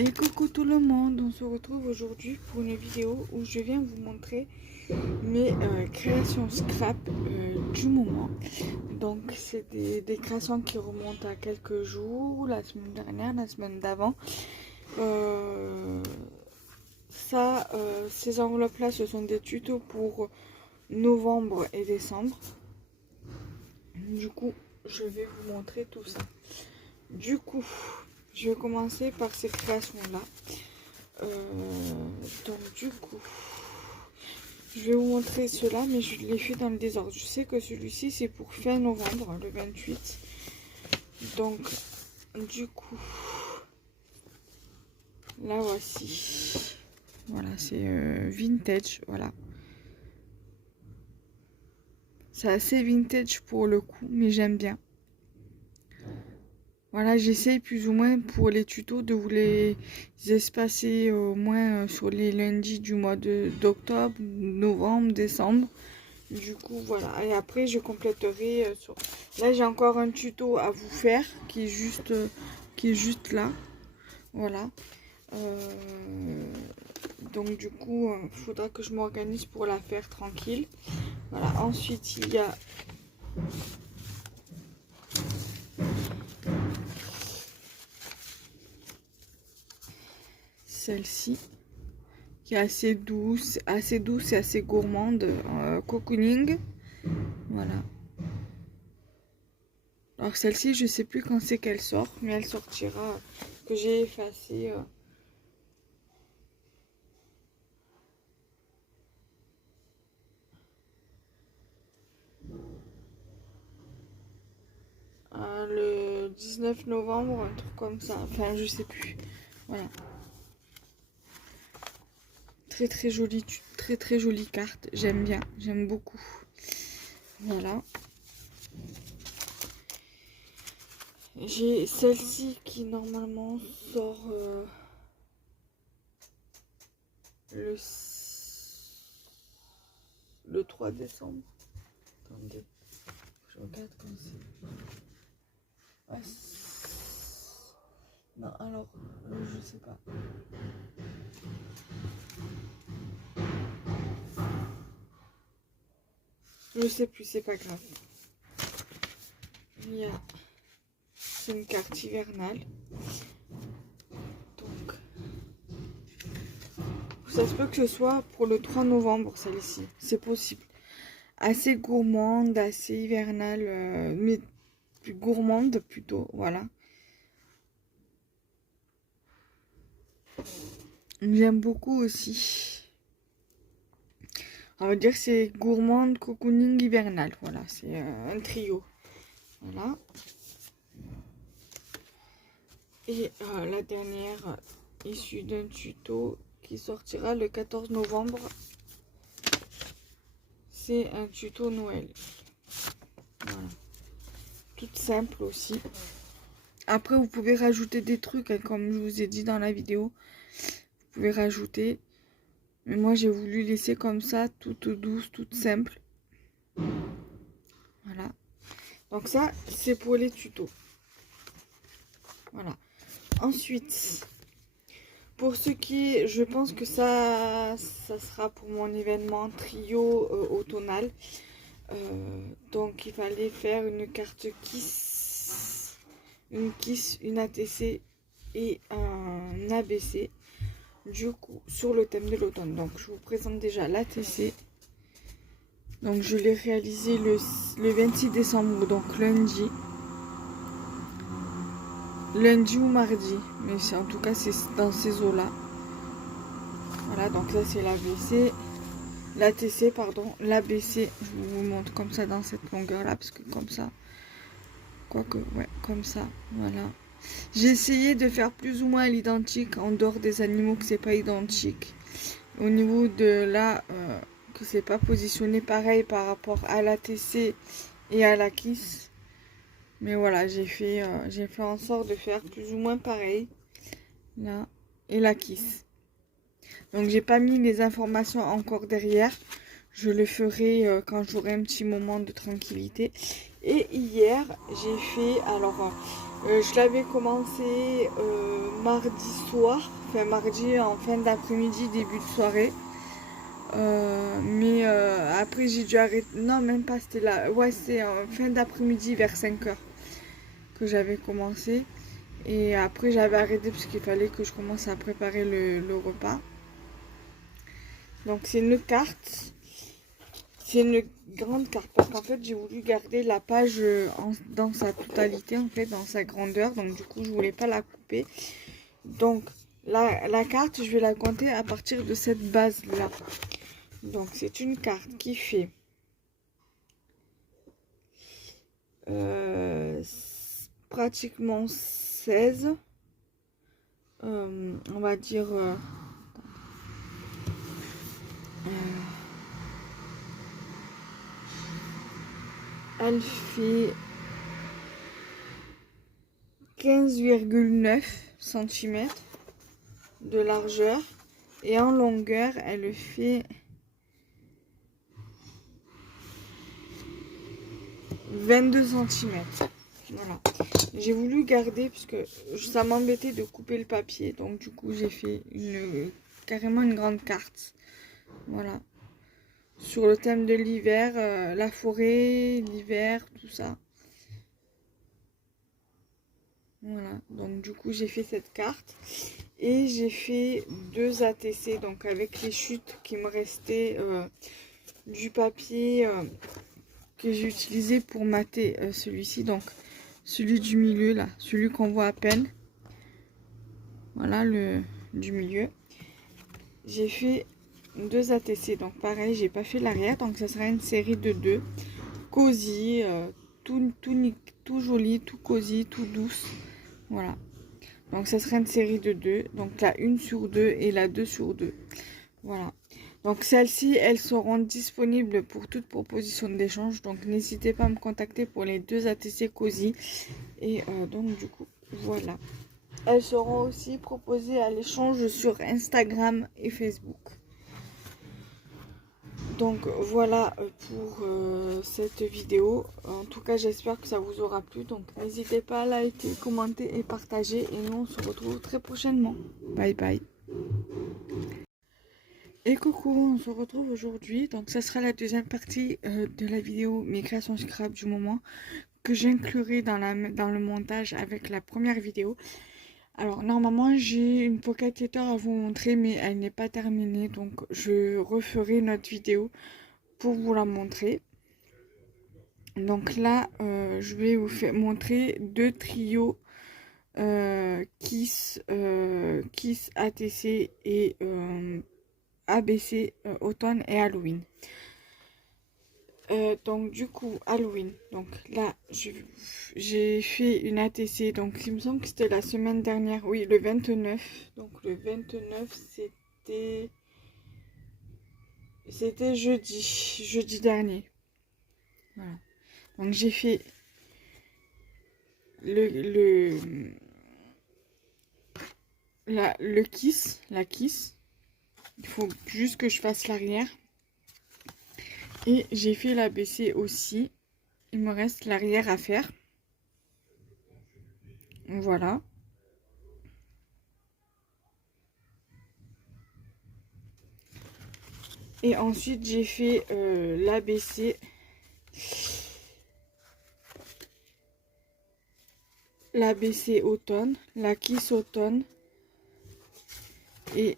Et coucou tout le monde, on se retrouve aujourd'hui pour une vidéo où je viens vous montrer mes créations scrap du moment. Donc c'est des créations qui remontent à quelques jours, la semaine dernière, la semaine d'avant. Ces enveloppes là, ce sont des tutos pour novembre et décembre. Du coup, je vais vous montrer tout ça. Du coup, je vais commencer par ces créations-là. Donc du coup, je vais vous montrer cela, mais je les fais dans le désordre. Je sais que celui-ci, c'est pour fin novembre, le 28. Donc, du coup, là voici. Voilà, c'est vintage, voilà. C'est assez vintage pour le coup, mais j'aime bien. Voilà, j'essaye plus ou moins pour les tutos de vous les espacer au moins sur les lundis du mois d'octobre, novembre, décembre. Du coup, voilà. Et après, je compléterai sur... Là, j'ai encore un tuto à vous faire qui est juste là. Voilà. Donc, du coup, il faudra que je m'organise pour la faire tranquille. Voilà. Ensuite, il y a... celle-ci qui est assez douce et assez gourmande, cocooning. Voilà. Alors celle-ci, je sais plus quand c'est qu'elle sort, mais elle sortira, que j'ai effacé. Le 19 novembre, un truc comme ça. Enfin, je sais plus. Voilà. Très jolie carte. J'aime bien, j'aime beaucoup. Voilà. J'ai celle-ci qui normalement sort le 3 décembre. Attendez, je regarde comme c'est. Ouais. Non, alors, je sais pas. Je sais plus, c'est pas grave. C'est une carte hivernale. Donc, ça se peut que ce soit pour le 3 novembre, celle-ci. C'est possible. Assez gourmande, assez hivernale, mais plus gourmande plutôt, voilà. J'aime beaucoup aussi. On va dire que c'est gourmande, cocooning, hivernale. Voilà, c'est un trio. Voilà. Et la dernière issue d'un tuto qui sortira le 14 novembre. C'est un tuto Noël. Voilà. Toute simple aussi. Après, vous pouvez rajouter des trucs, hein, comme je vous ai dit dans la vidéo. Vous pouvez rajouter. Mais moi, j'ai voulu laisser comme ça, toute douce, toute simple. Voilà. Donc ça, c'est pour les tutos. Voilà. Ensuite, pour ce qui est, je pense que ça sera pour mon événement trio automnal. Donc, il fallait faire une carte Kiss, une ATC et un ABC. Du coup, sur le thème de l'automne. Donc, je vous présente déjà l'ATC. Donc, je l'ai réalisé le 26 décembre, donc lundi. Lundi ou mardi. Mais en tout cas, c'est dans ces eaux-là. Voilà, donc là, c'est l'ABC. L'ATC, pardon. L'ABC, je vous montre comme ça dans cette longueur-là, parce que comme ça. Quoique, ouais, comme ça. Voilà. J'ai essayé de faire plus ou moins l'identique en dehors des animaux que c'est pas identique. Au niveau de là, que c'est pas positionné pareil par rapport à l'ATC et à la Kiss. Mais voilà, j'ai fait en sorte de faire plus ou moins pareil. Là, et la Kiss. Donc j'ai pas mis les informations encore derrière. Je le ferai quand j'aurai un petit moment de tranquillité. Et hier, j'ai fait, alors Je l'avais commencé mardi soir, enfin mardi en fin d'après-midi, début de soirée. Mais après j'ai dû arrêter. Non, même pas, c'était là. Ouais, c'est en fin d'après-midi vers 5 h que j'avais commencé. Et après j'avais arrêté parce qu'il fallait que je commence à préparer le repas. Donc c'est une carte. C'est une grande carte parce qu'en fait j'ai voulu garder la page dans sa totalité, en fait, dans sa grandeur. Donc du coup je voulais pas la couper. Donc la carte, je vais la compter à partir de cette base là. Donc c'est une carte qui fait pratiquement 16, on va dire elle fait 15,9 cm de largeur et en longueur elle fait 22 cm. Voilà, j'ai voulu garder puisque ça m'embêtait de couper le papier, donc du coup j'ai fait carrément une grande carte. Voilà, sur le thème de l'hiver, la forêt, l'hiver, tout ça. Voilà, donc du coup j'ai fait cette carte et j'ai fait 2 ATC, donc avec les chutes qui me restaient du papier que j'ai utilisé pour mater celui-ci, donc celui du milieu là, celui qu'on voit à peine. Voilà, le du milieu. J'ai fait 2 ATC, donc pareil, j'ai pas fait l'arrière, donc ça sera une série de 2. Cosy, tout joli, tout cosy, tout douce. Voilà. Donc ça sera une série de 2. Donc la 1 sur 2 et la 2 sur 2. Voilà. Donc celles-ci, elles seront disponibles pour toute proposition d'échange. Donc n'hésitez pas à me contacter pour les 2 ATC Cosy. Et donc du coup, voilà. Elles seront aussi proposées à l'échange sur Instagram et Facebook. Donc voilà pour cette vidéo. En tout cas, j'espère que ça vous aura plu. Donc n'hésitez pas à liker, commenter et partager. Et nous, on se retrouve très prochainement. Bye bye. Et coucou, on se retrouve aujourd'hui. Donc ça sera la deuxième partie de la vidéo mes créations scrap du moment, que j'inclurai dans le montage avec la première vidéo. Alors normalement j'ai une pocket heater à vous montrer, mais elle n'est pas terminée, donc je referai une autre vidéo pour vous la montrer. Donc là je vais vous montrer 2 trios Kiss ATC et ABC automne et Halloween. Donc du coup Halloween, donc là j'ai fait une ATC, donc il me semble que c'était la semaine dernière, oui, le 29. Donc le 29 c'était jeudi dernier. Voilà, donc j'ai fait la kiss. Il faut juste que je fasse l'arrière. Et j'ai fait l'ABC aussi. Il me reste l'arrière à faire. Voilà. Et ensuite, j'ai fait l'ABC. L'ABC automne, la Kiss automne et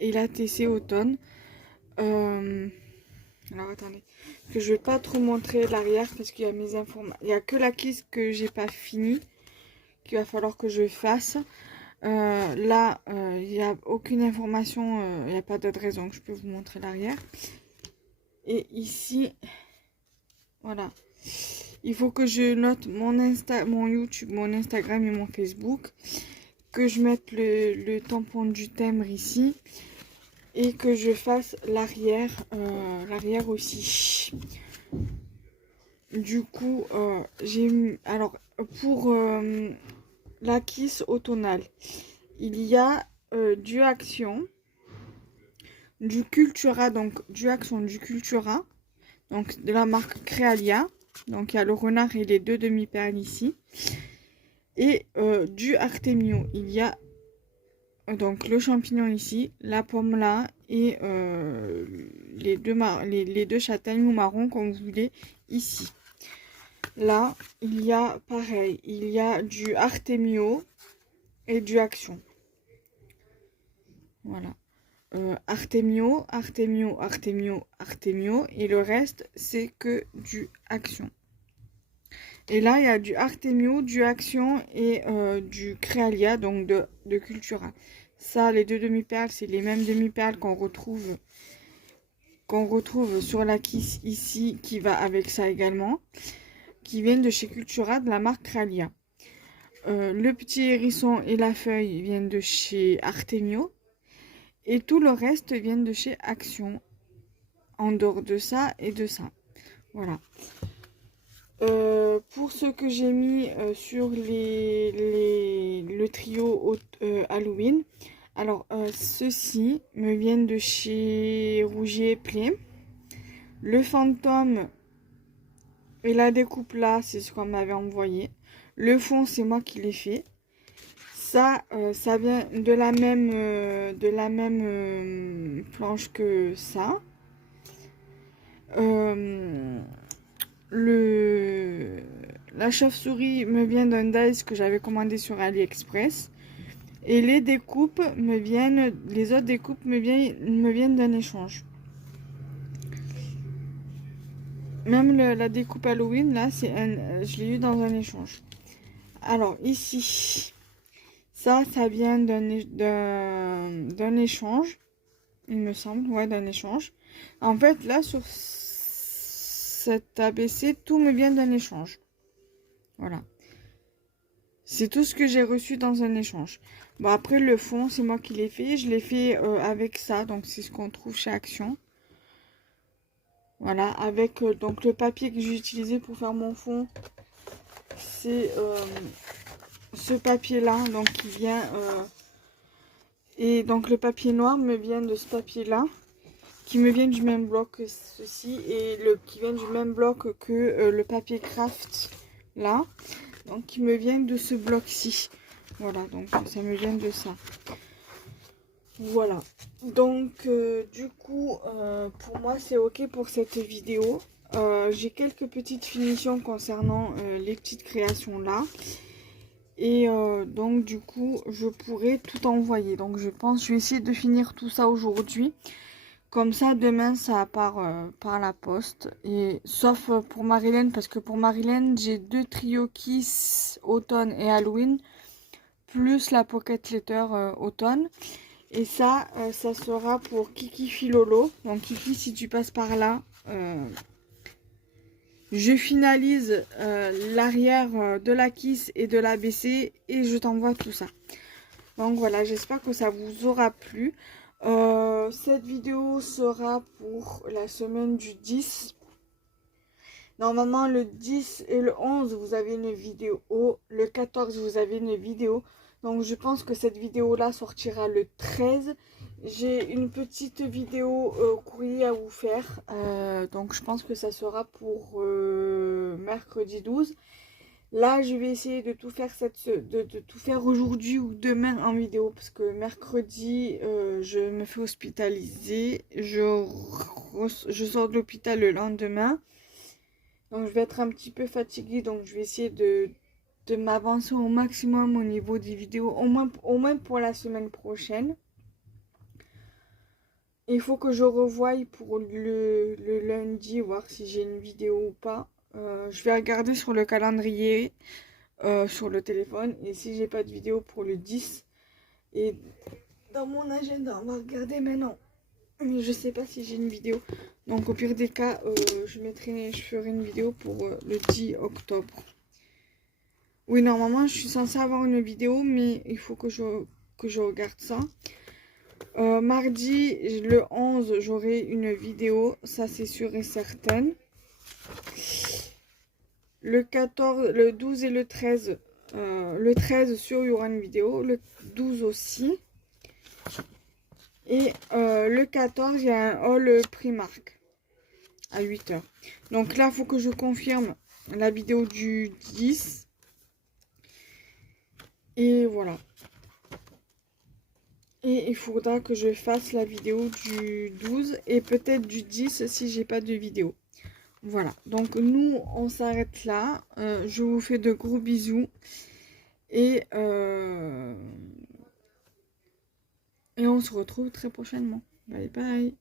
l'ATC automne. Alors attendez, que je vais pas trop montrer l'arrière parce qu'il y a mes informations. Il y a que la Kiss que j'ai pas fini, qu'il va falloir que je fasse. Là, il n'y a aucune information, il n'y a pas d'autre raison que je peux vous montrer l'arrière. Et ici, voilà. Il faut que je note mon YouTube, mon Instagram et mon Facebook. Que je mette le tampon du timbre ici. Et que je fasse l'arrière aussi. Du coup, alors, pour la Kiss automnale, il y a du Action, du Cultura, donc du Action, du Cultura, donc de la marque Crealia. Donc il y a le renard et les 2 demi-perles ici. et du Artemio. Il y a donc le champignon ici, la pomme là et les deux châtaignes ou marron comme vous voulez ici. Là, il y a pareil, il y a du Artemio et du Action. Voilà. Artemio, Artemio, Artemio, Artemio. Et le reste, c'est que du Action. Et là, il y a du Artemio, du Action et du Créalia, donc de Cultura. Ça, les deux demi-perles, c'est les mêmes demi-perles qu'on retrouve sur la Kiss ici, qui va avec ça également, qui viennent de chez Cultura, de la marque Créalia. Le petit hérisson et la feuille viennent de chez Artemio. Et tout le reste vient de chez Action. En dehors de ça et de ça. Voilà. Pour ce que j'ai mis sur le trio Halloween. Alors, ceux-ci me viennent de chez Rougier et Play. Le fantôme et la découpe là, c'est ce qu'on m'avait envoyé. Le fond, c'est moi qui l'ai fait. Ça, ça vient de la même planche que ça. La chauve-souris me vient d'un dice que j'avais commandé sur AliExpress. Et les découpes me viennent, les autres découpes me viennent d'un échange. Même la découpe Halloween, là, je l'ai eu dans un échange. Alors, ici, ça vient d'un échange, il me semble, ouais, d'un échange. En fait, là, sur cet ABC, tout me vient d'un échange. Voilà. C'est tout ce que j'ai reçu dans un échange. Bon, après, le fond, c'est moi qui l'ai fait. Je l'ai fait avec ça, donc c'est ce qu'on trouve chez Action. Voilà, avec donc le papier que j'ai utilisé pour faire mon fond. C'est ce papier-là, donc qui vient... et donc le papier noir me vient de ce papier-là, qui me vient du même bloc que ceci, et qui vient du même bloc que le papier craft, là. Donc qui me vient de ce bloc-ci. Voilà, donc ça me vient de ça. Voilà. Donc du coup, pour moi c'est ok pour cette vidéo. J'ai quelques petites finitions concernant les petites créations là. Et donc du coup, je pourrais tout envoyer. Donc je pense, je vais essayer de finir tout ça aujourd'hui. Comme ça, demain, ça part par la poste. Et sauf pour Marilyn, parce que pour Marilyn, j'ai 2 trios Kiss automne et Halloween, plus la Pocket Letter automne. Et ça, ça sera pour Kiki Filolo. Donc Kiki, si tu passes par là, je finalise l'arrière de la Kiss et de l'ABC et je t'envoie tout ça. Donc voilà, j'espère que ça vous aura plu. Cette vidéo sera pour la semaine du 10. Normalement, le 10 et le 11, vous avez une vidéo. Le 14, vous avez une vidéo. Donc, je pense que cette vidéo-là sortira le 13. J'ai une petite vidéo courrier à vous faire. Donc, je pense que ça sera pour mercredi 12. Là, je vais essayer de tout faire tout faire aujourd'hui ou demain en vidéo. Parce que mercredi, je me fais hospitaliser. Je sors de l'hôpital le lendemain. Donc, je vais être un petit peu fatiguée. Donc, je vais essayer de m'avancer au maximum au niveau des vidéos. Au moins pour la semaine prochaine. Il faut que je revoie pour le lundi, voir si j'ai une vidéo ou pas. Je vais regarder sur le calendrier, sur le téléphone. Et si j'ai pas de vidéo pour le 10. Et dans mon agenda, on va regarder maintenant. Mais je sais pas si j'ai une vidéo. Donc au pire des cas, je ferai une vidéo pour le 10 octobre. Oui, normalement, je suis censée avoir une vidéo, mais il faut que je regarde ça. Mardi, le 11, j'aurai une vidéo. Ça, c'est sûr et certain. Le 14, le 12 et le 13. Le 13, sûr, il y aura une vidéo. Le 12 aussi. Et le 14, il y a un haul Primark à 8 h. Donc là, il faut que je confirme la vidéo du 10. Et voilà. Et il faudra que je fasse la vidéo du 12 et peut-être du 10 si j'ai pas de vidéo. Voilà, donc nous on s'arrête là. Je vous fais de gros bisous et on se retrouve très prochainement. Bye bye.